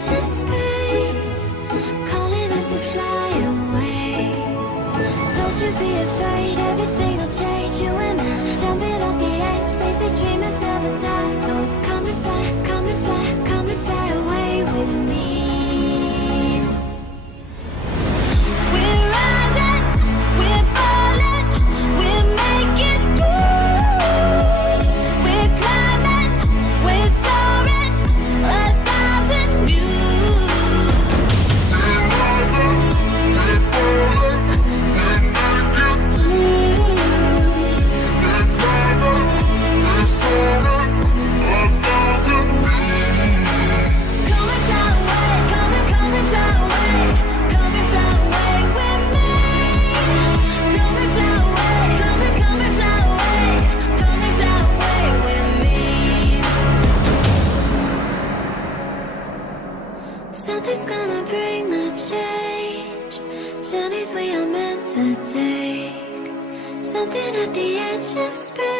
edge of space, calling us to fly away. Don't you be afraid, everything will change. You and I, jumping off the edge. They say dreamers never die, so come and fly, come and fly, come and fly away with me. We're rising, we're falling, we're making through. We're climbing, we're soaring, 1,000 views. We're rising, we're falling, we're making through. We're climbing, we're soaring, 1,000 views. Come and fly away, come and fly away, come and fly away with me. Come and fly away, come and fly away, come and fly away with me. Something's gonna bring the change. Journeys we are meant to take. Something at the edge of space.